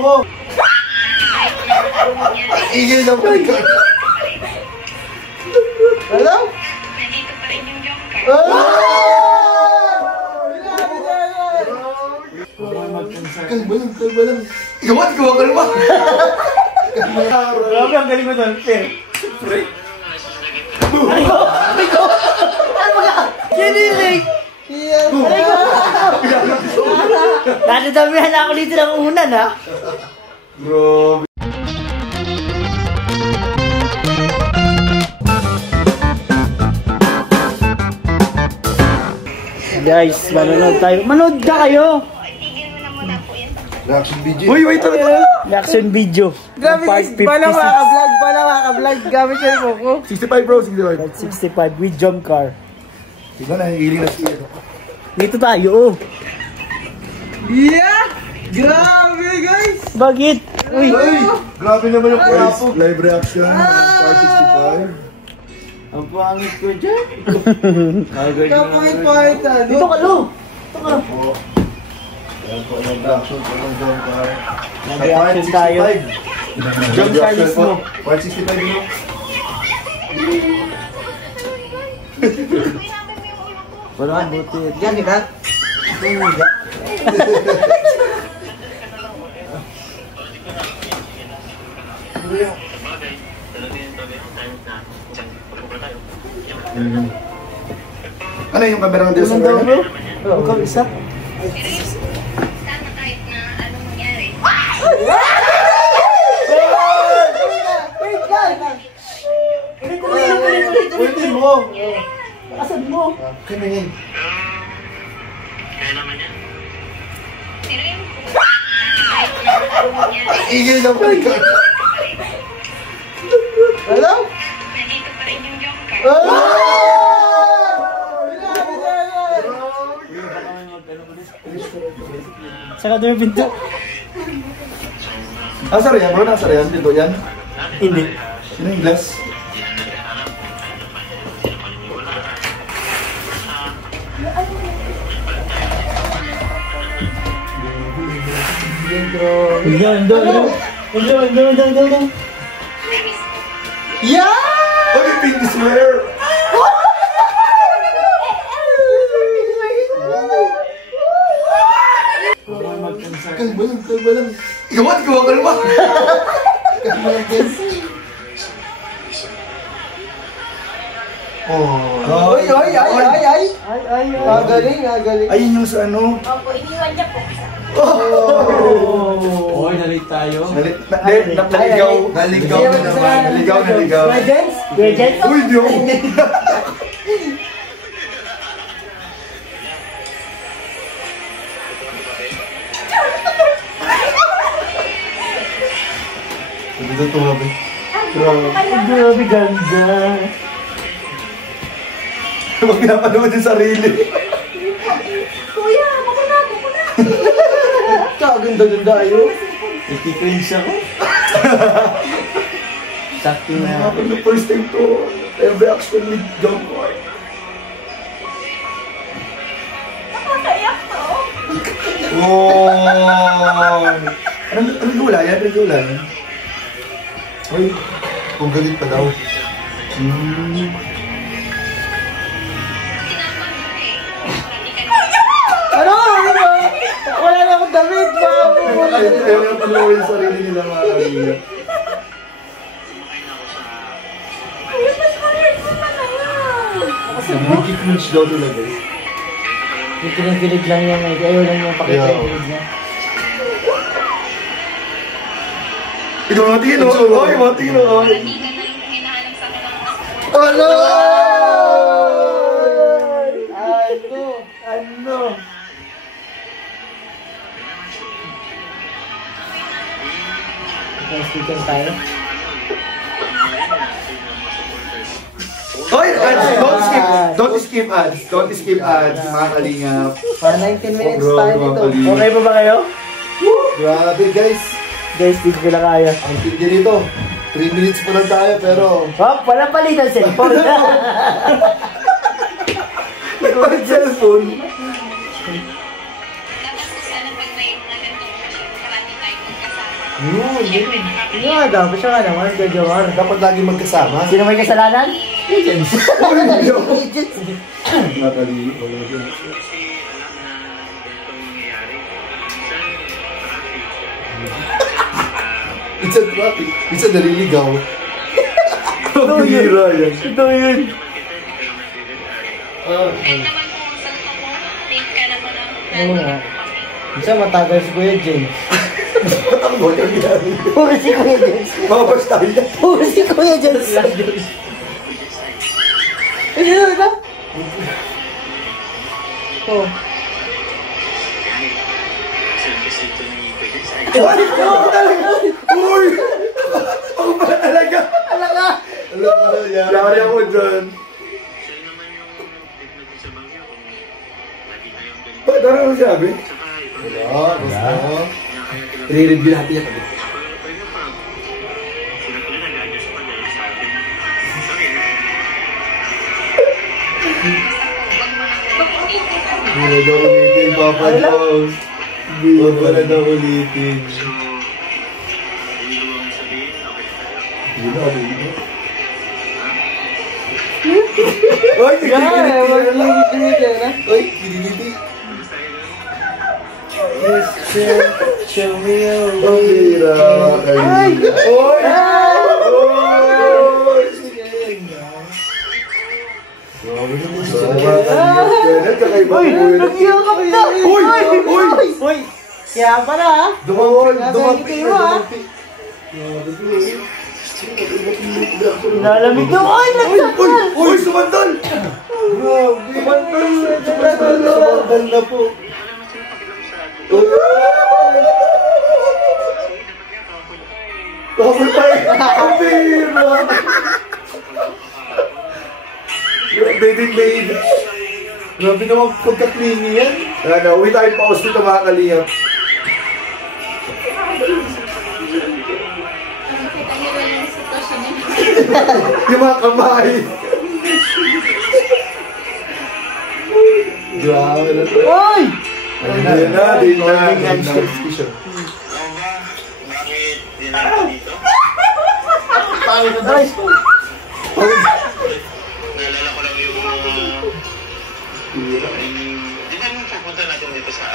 mo! Igil na pa ikaw! Hello? Nandito pa rin yung joke card. Kalma lang. Ikaw kalma. Grabe, ang galing mo doon, Fer. Ano ka? Kinilig! Nadadamihan ako dito ng unan, ha? Bro. Guys, manonood tayo. Manood ka kayo! Tigil mo na muna po yun. Reaction video. Uy, wait lang. Reaction video. Grabe guys, pala maka-vlog. Gamit siya yung ko. 65 bro, 65 with jump car. Tignan na, hiling na siya. Dito tayo, oh. Yeah! Grabe guys! Bakit? Uy! Grabe naman yung live reaction. Part 65. Ang pangit ko dyan. Kapait-paitan. Dito ka, Lo. Dito ka. Ayan po, live reaction po ng Jump Car. Nag-reaction tayo. Jump Car mismo. Part 65 mo. Wala, buti. Yan, di ka? Ano yung kamerang dito sa kanya? Oo, kang isa. Sana kahit na anong mangyari. Ulitin mo! Asan mo? Kaya yun. Kaya naman yan. Pero yung kahit na anong mangyari. Igil na pa ikaw. Hello? Nandito pa rin yung joke card. Saka doon yung pinto. Nasa yan bro? Nasa yan? Dito yan? Hindi. Sino yung glass? Doon. Yeah! Oh, you think this where? Kalma lang. Ikaw kalma. Kalma lang, guys. Oh. Ay. Galing. Ayun yung sa ano. Opo, iniwan niya po. Oy, nalit tayo. Naligaw. Regents? Uy, di ako. Ito tumabi. Grabe ganda. Huwag pinapanood yung sarili. Kuya, ako na. Kaganda-ganda ayo. Nagkikringe ako. Sakto na. The first time to every action with Jump Car. Nakakaiyak to. Oh! Anong gula yan? Uy, kung galit pa daw. Ano? Wala na akong damit. Ayaw na pala yung sarili nila mga kaibigan. Kuya, mas colored mo na yan. Kasi nagkikringe daw nila guys. Kikinig lang yan. Ayaw lang yung pakita yung kinig niya. Ikaw mga tingin o? Oy, mga tingin o? Hindi ka na lang hinahanap sa akin ng Ano? Speaker tayo. Oy, ads! Don't skip ads, mga kalingap. Para 19 minutes Bro, tayo mga dito. kalingap. Okay pa ba kayo? Grabe guys. Guys, dito ko na kaya. Ang tindi nito. 3 minutes pa lang tayo pero... Oh, wala palitan cellphone. Nagpalit cellphone. Dapat po sana pag may mga ganitong okasyon, parati tayo magkasama. Yun. Ano nga dapat siya nga naman, gagawar. Dapat lagi magkasama. Sino may kasalanan? Agents. Natali. Wala din. Minsan traffic. Minsan naliligaw. Ito yun. Ito yun. Kahit naman kung sa totoo mo, late ka naman ang Oo nga. Isa matagal si Kuya James. Matakbo yung ginari. Puro si Kuya James. Mabas tayo. Puro si Kuya James. Hindi na ba? Oh. Uy! Ako pala talaga. Alaga. Yari ako dyan. Bakit ano mo sabi? Wala, basta. I-review natin yan. Hindi na daw ulitin, Papa Jones. Hindi na daw ulitin. Hindi na, hindi na. Oy, Magigit-git na. Oy, kiniliti. Show me your Ang hira kayo. Ay! Oy! Oy! Grabe naman siya. Kakaiba Uy! po yun. Nag-iakap na! Uy! Uy! Uy! Kaya pala ha? Dumapi na. Lalamig daw! Ay! Nagsakal! Uy! Sumandal! Grabe! Sumandal na po. Kapal pa eh! Ang bira! Baby. Grabe naman pagka-clingy yan. Uwi tayo pa hospital mga kalingap. nakita niyo ba yung sitwasyon niya? Yung mga kamay. Grabe na to. Uy! Ayun na, din na. Ay! Naalala ko lang yung di ba nung pupunta natin dito sa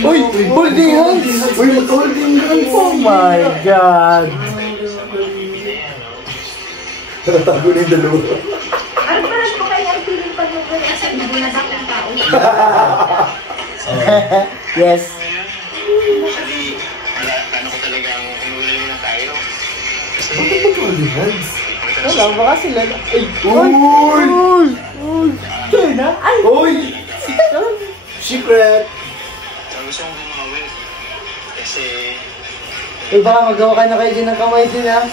Uy! Holding hands! Uy, mag-holding hands! Oh my God! Nakatago na yung dalawa. Ano ba lang po kayo ang feeling pag yung kasi hindi na akong tao? Yes. Actually, ano ko talagang umuwi na tayo. Kasi Bakit mag-holding hands? Wala, baka sila na. Ay! Uy! Uy! Kaya na? Ay! Uy! Secret! gusto kong bumawi. Kasi Uy, baka magawa ka na kayo dyan ng kamay din ha.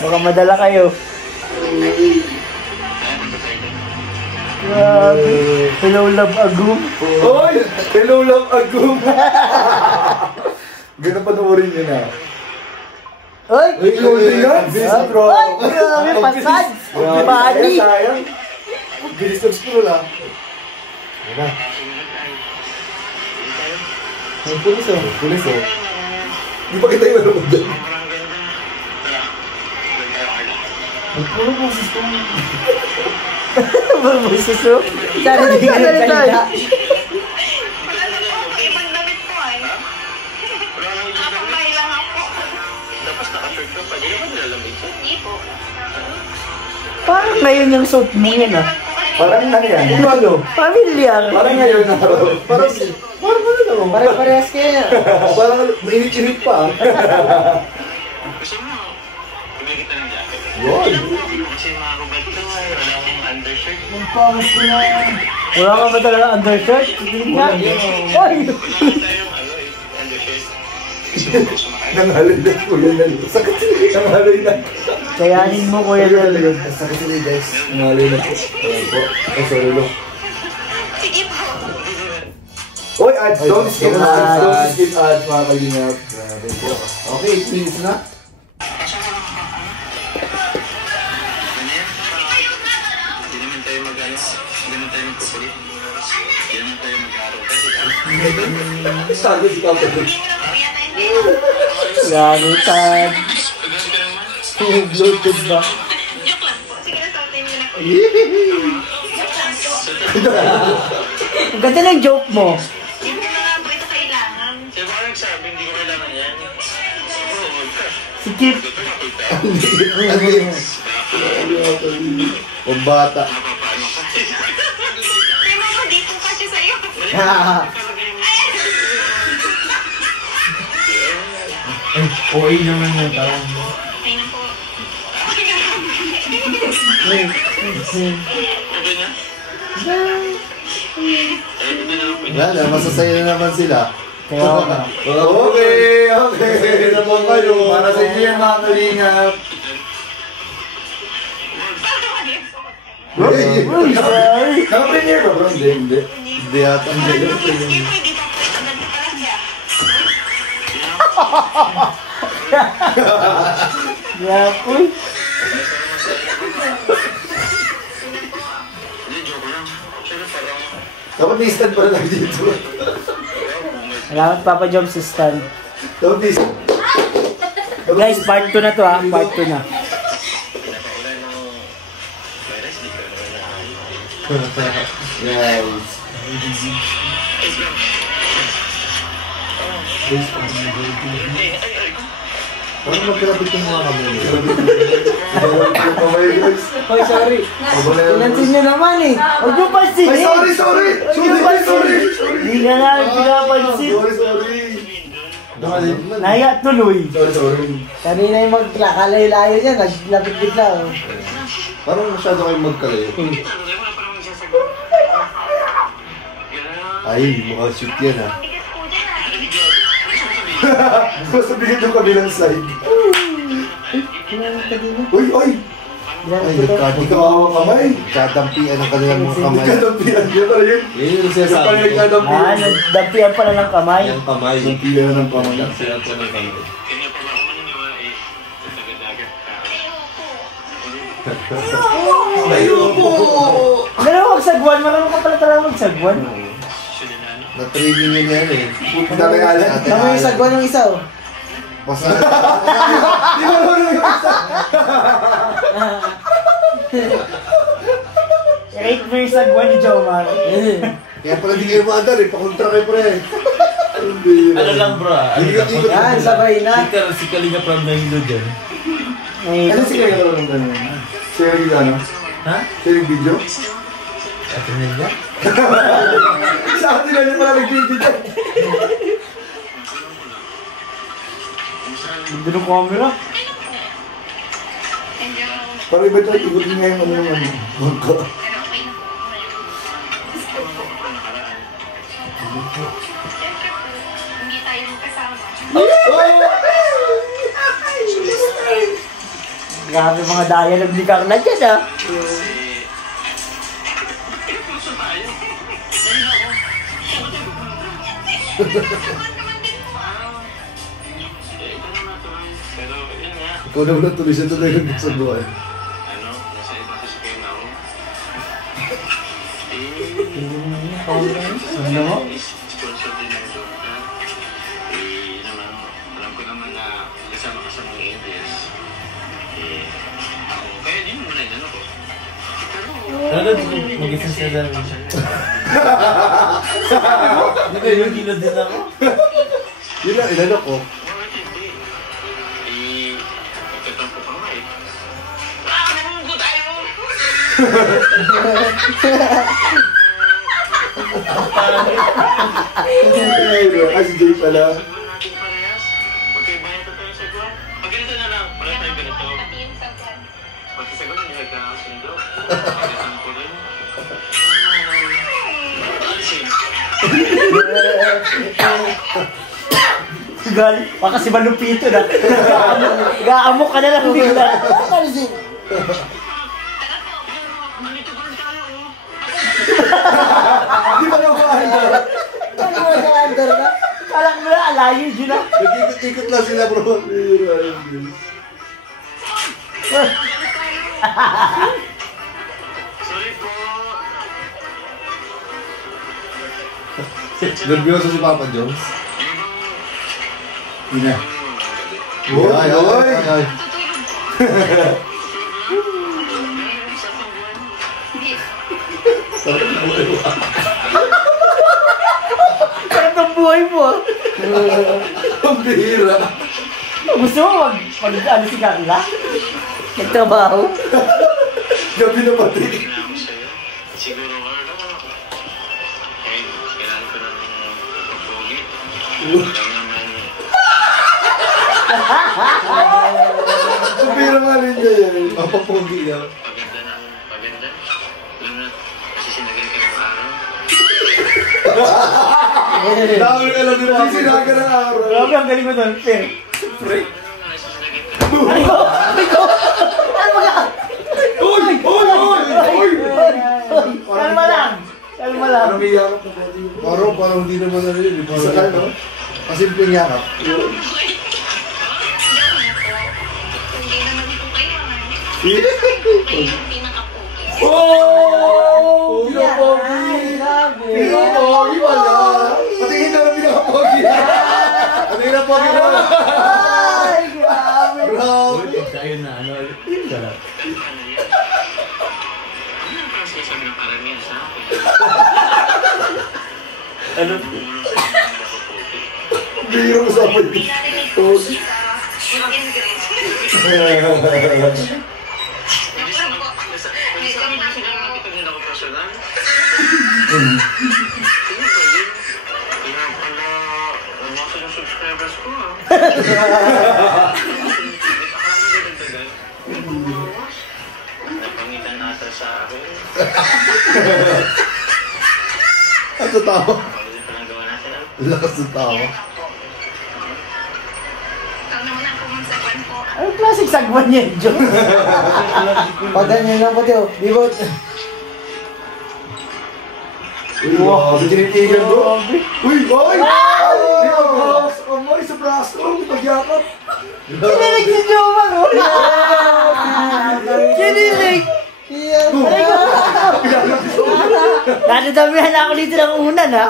Baka madala kayo. Grabe. Hello, love agum. Uy! Hello, love agum! Ganda panoorin nyo na. Uy! Uy, holding hands! Uy! Bro! Grabe, pasad! Body! Sayang! Bilis ng scroll ah. Yan na. May pulis oh. Pulis oh. Di pa kita yung manood doon. May pulo mo gusto mo. Bulbusis oh. Sana di ka nagsalita. Ibang damit po ay. Nakapamay lang ako. Tapos naka-shirt ka pa, di naman nilalamig ka. Hindi po. Parang ngayon yung suit mo yan ah. Parang ano yan? Yung ano? Familiar. Parang ngayon na. Parang ano naman? Parang parehas kayo. Parang mainit-init pa ah. Gusto mo, bumili kita ng jacket. Yun. Kasi mga kubad to ay wala akong undershirt. Pangit ko na. Wala ka ba talaga undershirt? Tingin nga. Ay! Wala naman tayong undershirt. Gusto mo kayo? Nangalay na po yun. Sakit sila. Nangalay na. Kayanin mo kuya Lalo. Sakit sila guys. Nangalay na po. Ayan po. Ay, sorry lo. Sige po. Oy, ads. Don't skip ads. Don't skip ads mga kalingap. Grabe po. Okay, 8 minutes na. Hindi naman tayo mag-ano. Hindi naman tayo magpupulit. Hindi naman tayo mag-araw. Kasi Sabi si Papa Jones. Kuya tayo. Ganutan. Ganun ka naman. Bluetooth ba? Joke lang po. Sige na, sautin niyo na po. Joke lang po. Ang ganda ng joke mo. Hindi mo na nga po ito kailangan. Sino ba nagsabi? Hindi ko kailangan yan. Oo. Si Kip. Pambata. Napapano ka. Hindi mo ko dito kasi sa'yo. OA naman yung tao. Ay na po. Okay na? Wala na, masasaya na naman sila. Kaya ka. Okay, okay. Naman kayo. Para sa inyo yan mga kalingap. Uy, sorry. Naka-premiere ba bro? Hindi, hindi. Hindi yata. Hindi. Hindi po, hindi pa po ito. Ganito pa lang siya. Yeah, uy. Hindi, joke lang. Actually, parang... Dapat may stand pala lang dito. Salamat Papa Job sa stand. Dapat may stand. Guys, part 2 na to ha. Part 2 na. Pinapaulan mo... Virus, di ka naman na... Guys. Parang magkalapit yung mga kamay. Yung kamay guys. Hoy, sorry. Pinansin nyo naman eh. Huwag nyo pansin Ay, eh. sorry, sorry! Huwag nyo pansin. Hindi nga namin pinapansin. Sorry, sorry. Nahiya tuloy. Sorry, sorry. Kanina yung magkalayo-layo niya, naglapit bigla. Oh. Parang masyado kayong magkalayo. Wala parang magsasagot. Ay, mukhang shoot yan ha. Bigas po dyan ah. Masabihin yung kabilang side. Uy, uy! Ay, nagkakawa kamay. Kadampian ang kanilang mga kamay. Nagkadampian niya pala yun. Yun yung Yung sinasabi pala ko. nagkadampian. Nagdampian pala ng kamay. Yung kamay. Nagkadampian ng kamay. Kadampian po ng kamay. Kanya pa ba ako maniniwa eh. Sa taga-dagat ka. Ayoko! Ganun magsagwan, marunong ka pala talaga magsagwan. Sila na ano? Na-training yun yan eh. Tatagalan. Tama yung sagwan ng isa oh. Basta Di ba naman yung isa? Rate mo yung sagwan ni Jomar. kaya pala di kayo maandar eh. Pakontra kayo pre. Hindi. Ano lang bro, ano lang po. Yan, sabay na. Si Kalinga Prab na hilo dyan. Ano si Kaya ka lang ganun? Sharing ano? Ha? Sharing video? At nila? Sa atin na niya pala nag-video dyan. Ganda ng camera. Enjoy. Parang iba tayo ikutin nga yung ano yung ano. Bangka. Pero okay na po. Siyempre po, hindi tayo magkasama. Grabe mga dialogue ni Carla dyan ah. Pero yun nga. Ikaw naman ang tuloy sa tuloy ng sa buhay. Ano? Nasa iba kasi kayo na ako. Ano mo? Sponsor din ng doktor. Eh, naman, alam ko naman na kasama ka sa mga Indians. Eh, ako, kaya din mo na yun, ano ko. Ano mag-isang siya dyan? Hindi kayo yung hilo din ako. Yun lang, inano ko. Bakit hindi? Eh, magtatampo ka nga eh. Ah, namunggo tayo! Ay, si Jay pala. Siguro natin parehas. Magkaibayan pa tayo sa guwan. Pag ganito na lang, wala tayong ganito. Pati yung sagwan. Pagkasagot, hindi nagkakasundo. Pagkatampo rin. Alisin. Gal, baka si Malupito na. Gaamok ka na lang bigla. Di ba naman ano? Ano mo sa under na? Kalang mo na, alayo dyan na. nag-ikot-ikot lang sila bro. Sorry po. Nervyoso si Papa Jones. Ina. Uy, Ay, uy. ay, ay. Natutulog. Isa pang buwan. Hindi. Sarap ng buhay mo ah. Ang bihira. Gusto mo ano si Carla? Nagtrabaho? Gabi na pati. na ako sa'yo. Siguro kahit kailangan ko ng pogi. Alam naman, Ang bihira nga rin niya yan. Mapapogi yan. paganda ng paganda. Alam na, kasi sinagal ka ng araw. Dami ka lang din ako sinaga ng araw. Grabe, ang galing mo doon, Fer. Kasi sinagal ka ng Ano ba? Ano ba yan? Uy! Uy! Uy! Uy! Kalma lang. Kalma lang. Parang may yakap na pati yun. Parang hindi naman ano yun. Isa ka, no? Kasimpleng yakap. Hindi naman po kayo. Eh? Kayo yung pinaka-pogi. Oh! Pinapogi! Grabe. Pinapogi pala! Patingin na lang pinakapogi! Patingin na pogi mo! Ay, grabe. Grabe! Ayun na, ano, sarap. ano ang parang sinasabi ng karamihan sa akin? Ano? Bumulong sa mga ako pogi. Bihira mo sa apoy. May narinig po Pogi. sa Ingrid. Minsan ako nila ko personal. Sino ba yun? Kaya pala, umasa yung subscribers ko ah. Napangitan nasa sa akin. Ang tatawa. Ano yung pinagawa natin ah? Lakas ng tawa. Ikaw naman ang pumansagwan po. Anong klaseng sagwan yan, Joe? Paganyan lang pati oh. Di ba? Uy, wow! Tinitigan ko! Uy! Uy! Ay! Braso! Kamay sa braso! Pagyakap! Kinilig si Joe, oh. Kinilig! Nadadamihan ako dito ng unan, ha?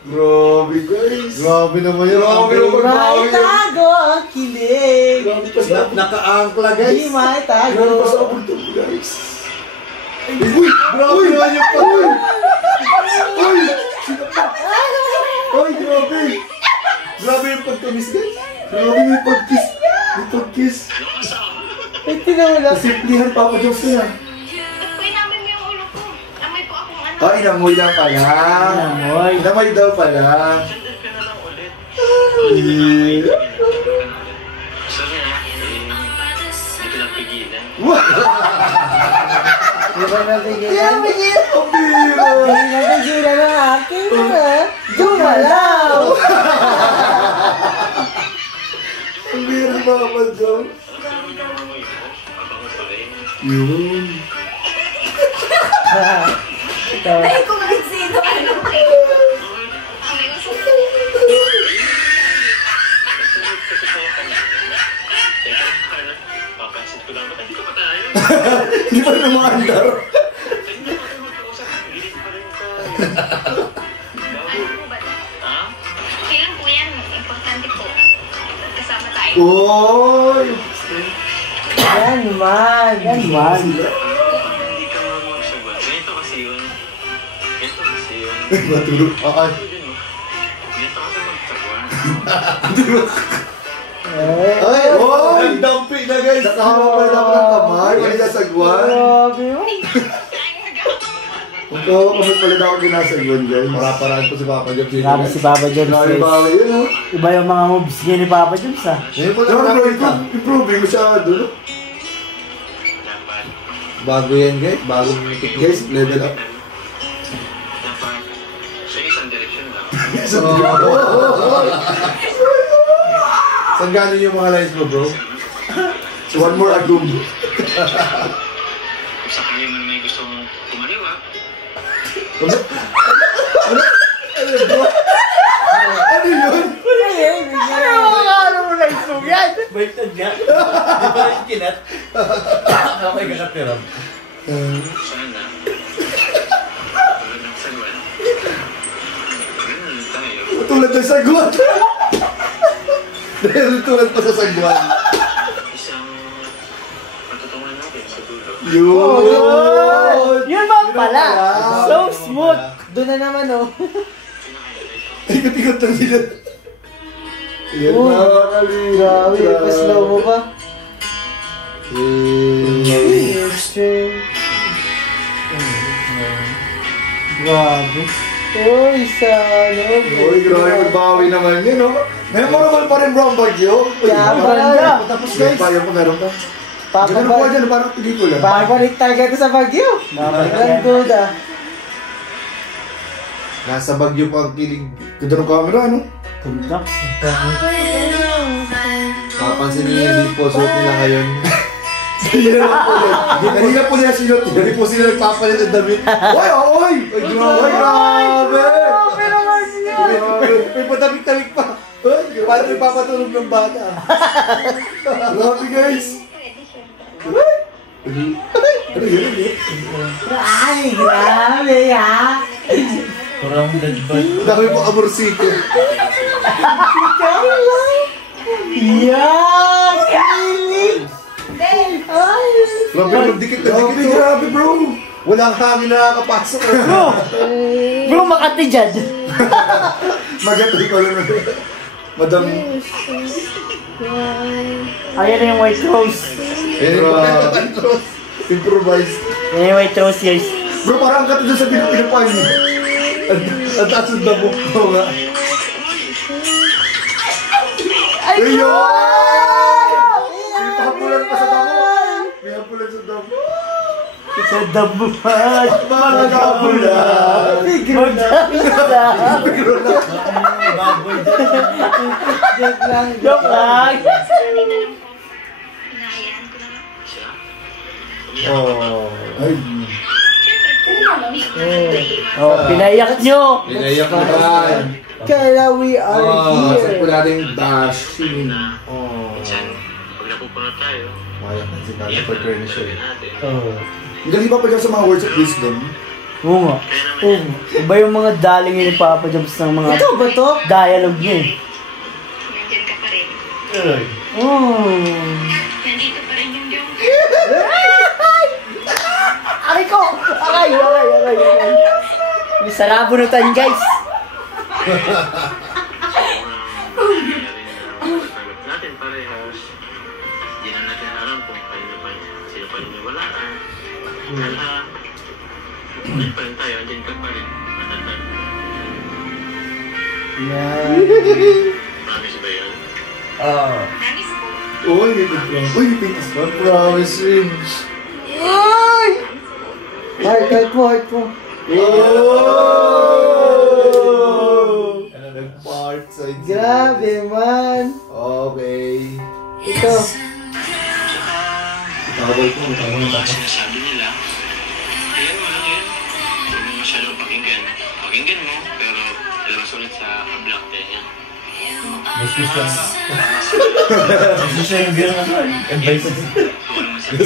Grabe, guys! Grabe naman yun. Grabe naman! Maitago ang kilig. Grabe pa sa Naka-angkla Di guys. maitago. Grabe pa sa abulto, guys! Uy! Grabe naman yung pag... Uy! Uy, grabe! Grabe yung pagkamis, guys! Grabe yung pagkiss! Yung pagkiss! Ay, tinawala. Simplihan Papa Jones na yan. Ba't po inamin mo yung ulo ko? Amoy po akong ano. Ay, inamoy lang pala. Inamoy. Inamoy daw pala. Sandal ka na lang ulit. Ay. Sorry ah, hindi ko lang pigilan. Di ba napigilan? Ang bira! Di napigilan ang aking mga dumalaw. Ang bira Papa Jones. Ano yung amoy mo? Abango pa rin. Yun. Ito. Ay, kung sino ano kayo. Amoy usok. Kasi kaya kanina. Teka, Carla, papansin ko lang. Ba't hindi ka pa tayo? Hindi pa rin umaandar. Hindi pa tayo magkausap. Pilit pa rin ka. Ano po ba ito? Ha? Kailan po yan? Importante po. Kasama tayo. Oy! Yan man. Yan man. Hindi ka marunong sagot. Ganito kasi yun. Ganito kasi yun. Matulog. Okay. Sabihin mo, ganito kasi magsaguan. Ay! Oy! Dampi na guys. Nakahawa pa rin ako ng kamay. May nasagwan. Grabe mo. Kung kawawa kami pala na ako ginasagwan, guys. Para-paraan po si Papa Jones. Grabe si Papa Jones. Grabe guys. ba yun, ha? Iba yung mga moves niya ni Papa Jones, ha? Ngayon po Pero lang bro, nakita. improving masyado. no? Dapat. Bago yan guys. Bagong ticket. Guys, level up. Dapat. Sa isang direksyon lang. Saan galing yung mga lines mo bro? So one more agum. Kung sakali mo naman yung gusto mong kumaliwa, Ano yun? Ano mga ano mo na isog yan? Baliktad nga. Di ba rin kinat? Okay ka kapiram. sana. Tulad ng sagwan. Ganun lang tayo. Tulad ng sagot. Dahil tulad pa sa sagwan. Isang patutungan natin sa dulo. Yun! Yun ba pala? So Yun smooth. pala. Doon na naman oh. Ikot-ikot lang sila. Yan Uy, mga kalinga. grabe, pa-slow mo pa. Grabe. Uy, sana. Uy, grabe magbawi naman yun, no? Memorable pa rin bro ang bagyo. Uy, Kaya parang- ganda. Tapos guys, payo ko meron ka. Ganun po dyan, parang pelikula. Babalik talaga ito sa Baguio. Babalik lang duda. Nasa Bagyo pa ang kilig. Ganda ng camera, no? Ganda. Mapapansin niyo yung hindi po suot nila ngayon. Kanina po nila silot. Hindi po sila nagpapalit ng damit. Oy, oy! Ay, grabe! Pero kasi May patamik-tamik pa. Paano nagpapatulog ng bata? Grabe guys! Pwede syempre. Ano yun, eh? ay, grabe ha. Grounded ba? Dami po amorsito. Yan! Kilig! Ay! Grabe, magdikit na Grabe, dikit. grabe bro! Walang hangin na nakakapasok. Bro, Makati dyan. Magatoy ko lang. Madam. Ayan na yung white rose. Improvise. Yan yung white rose guys. Bro, parang ang kato dyan sa pinupinupan niyo. Ang taas ng damo. Oo nga. Ay, Ayun! May pahapulan pa sa damo. May hapulan sa damo. sa damuhan. Magkabulan. Baboy Joke lang. Joke lang. Sanay na lang po. Hinahayaan ko na lang. Siya? Oh. Ay. Siyempre po, hindi ko na Oh, pinayak nyo. Pinayak na ba? Kaya we are Saan po here. natin dashing. Na, Oh. minsan, pag napupunod tayo, Mayak na si Kala iyak for na furniture. gawin natin. Oh. Galing pa dyan sa mga words of wisdom. Oo nga. Oo. Iba yung mga daling ni Papa Jobs ng mga dialogue niya eh. Nandiyan ka pa rin. Oh. Nandito pa rin yung yung... Aray ko! Aray! May sarabunutan guys. Tanggap natin parehas. Hindi na natin alam kung sino pa rin may walaan. Kaya, ulit pa rin tayo, andyan ka pa rin. Matatag. Yan. Promise ba yun? Promise po. Uy, may pink. Uy, may pink. Promise rin. Ay! Heart mo. Oh! Nag-part sa inyo. Grabe man. Okay. Ito. Tawag ko. Yung mga sinasabi nila, ayan mo lang yun. Huwag mo masyadong pakinggan. Pakinggan mo, pero ilabas ulit sa block 10 yan. Decision girl naman. Advice. Pero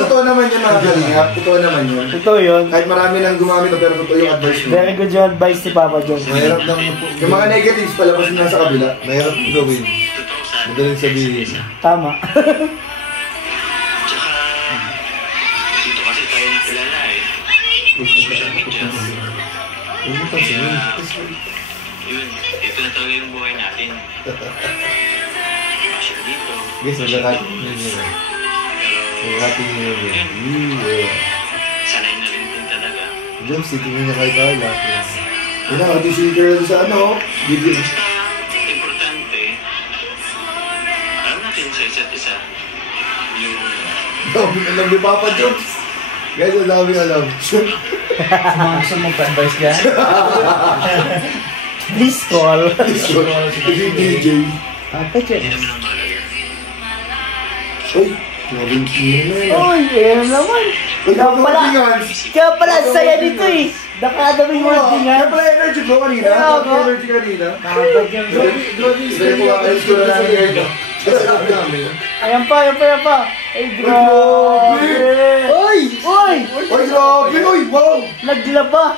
totoo naman yun mga kalingap. Totoo naman yun. Ito yun. Kahit marami nang gumamit pero totoo yung advice mo. Very good yung advice ni Papa John. Mahirap lang Yung mga negatives palabas mo na sa kabila. Mahirap gawin. Totoo sa Madaling sabihin. Tama. Tsaka, dito kasi tayo nakilala eh. Social media. Kaya, yun, ito na talaga yung buhay natin. Masya dito. Guys, magkakating nyo yun. Pero, Magkakating nyo yun. sanay na rin din talaga. Diyan, sitingin niya kay Carla. Yun na, kasi si girl sa ano. Video. Basta, importante, alam natin sa isa't isa yung Dami alam ni Papa Jobs. Guys, ang dami alam. Gusto mo pa-advice dyan? Please call. Kasi DJ. Papa John. hindi naman ang mahalaga. Uy, nabing kino na yun. Uy, ayan naman. Uy, Kaya pala, saya nito eh. Nakadaming mga Kaya dingan. pala energy ko kanina. Kaya ako. Energy kanina. Papa John. Sige po, ayos ko na lang ngayon. Kasi alam namin. Ayan pa. Ay, grabe. Uy! Uy! Uy, grabe. Uy, wow. Naglaba.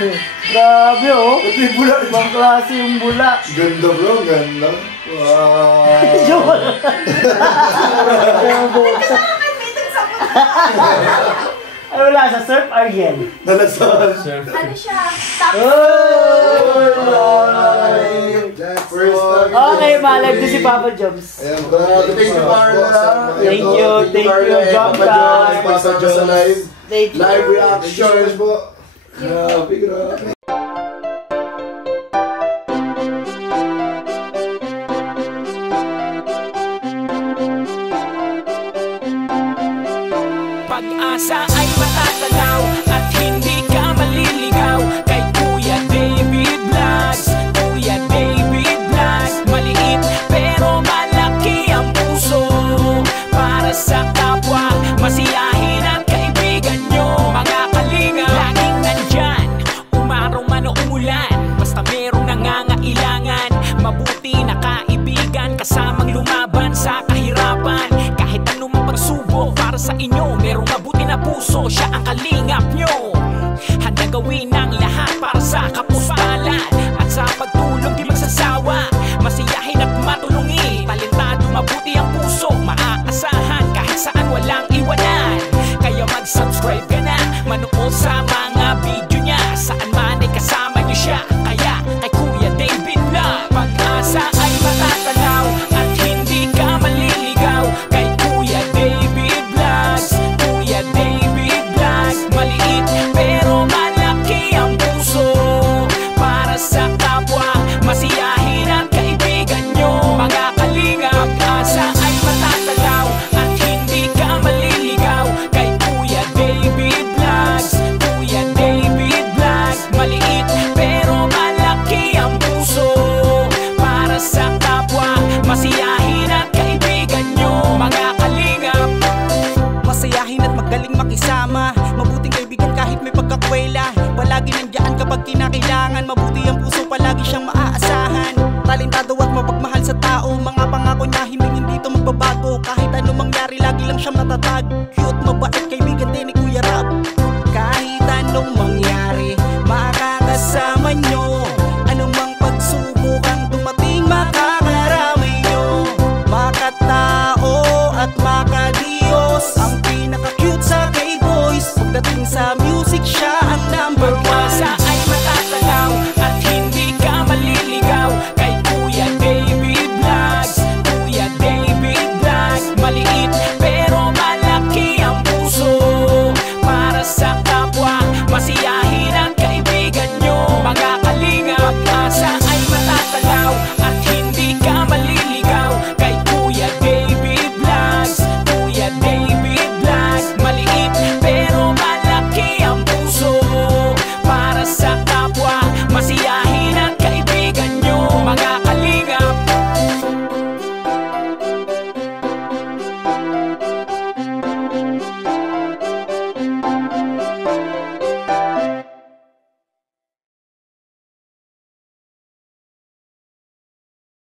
Grabe oh. Ito yung bula. Ibang klase yung bula. Ganda bro, ganda. Wow. Joke lang. Ay wala sa surf, Arjen. Nalasan. Ano siya? Top First time. Okay, malag din si Papa Jobs. Ayan, thank you, Carla. Thank you, Jump Time. Papa Jobs sa live. Thank you. Live reaction po. Grabe, grabe. Pag-asa ay matatanaw at hindi ka maliligaw kay Kuya David Vlogs. Kuya David Vlogs, maliit pero malaki ang puso para sa kapwa, masiyahin at kaibigan nyo. Mga kalinga, laging nandyan, umaraw man o umulan, basta merong nangangailangan. Mabuti na kaibigan, kasamang lumaban sa kahirapan. Kahit anumang pagsubok para sa inyo, merong mabuti na puso, siya ang kalingap nyo. Handa gawin ang lahat para sa kapuspalad at sa pagtulong di magsasawa, masiyahin at matulungin. Talentado, mabuti ang puso, maaasahan kahit saan walang iwanan. Kaya mag-subscribe ka na, manood sa mga video niya, saan man ay kasama niyo siya. Kaya kay Kuya David Vlog, pag-asa ay matatanaw at hindi ka maliligaw kay Kuya David Vlogs. Kuya David Vlogs, maliit pero malaki ang puso para sa kapwa, masiyahin at kaibigan nyo. Mga kalinga, pag-asa ay matatanaw at hindi ka maliligaw kay Kuya David Vlogs. Kuya David Vlogs, maliit pero malaki ang puso para sa kapwa, masiyahin at kaibigan nyo. Mga kalinga, masayahin at magaling makisama, mabuting kaibigan kahit may pagkakwela. Palagi nandiyan kapag kinakailangan, mabuti ang puso, palagi siyang maaasahan. Talentado at mapagmahal sa tao, mga pangako niya hindi ito magbabago. Kahit ano mangyari, lagi lang siyang natatag. Cute, mabait, kaibigan din ni Kuya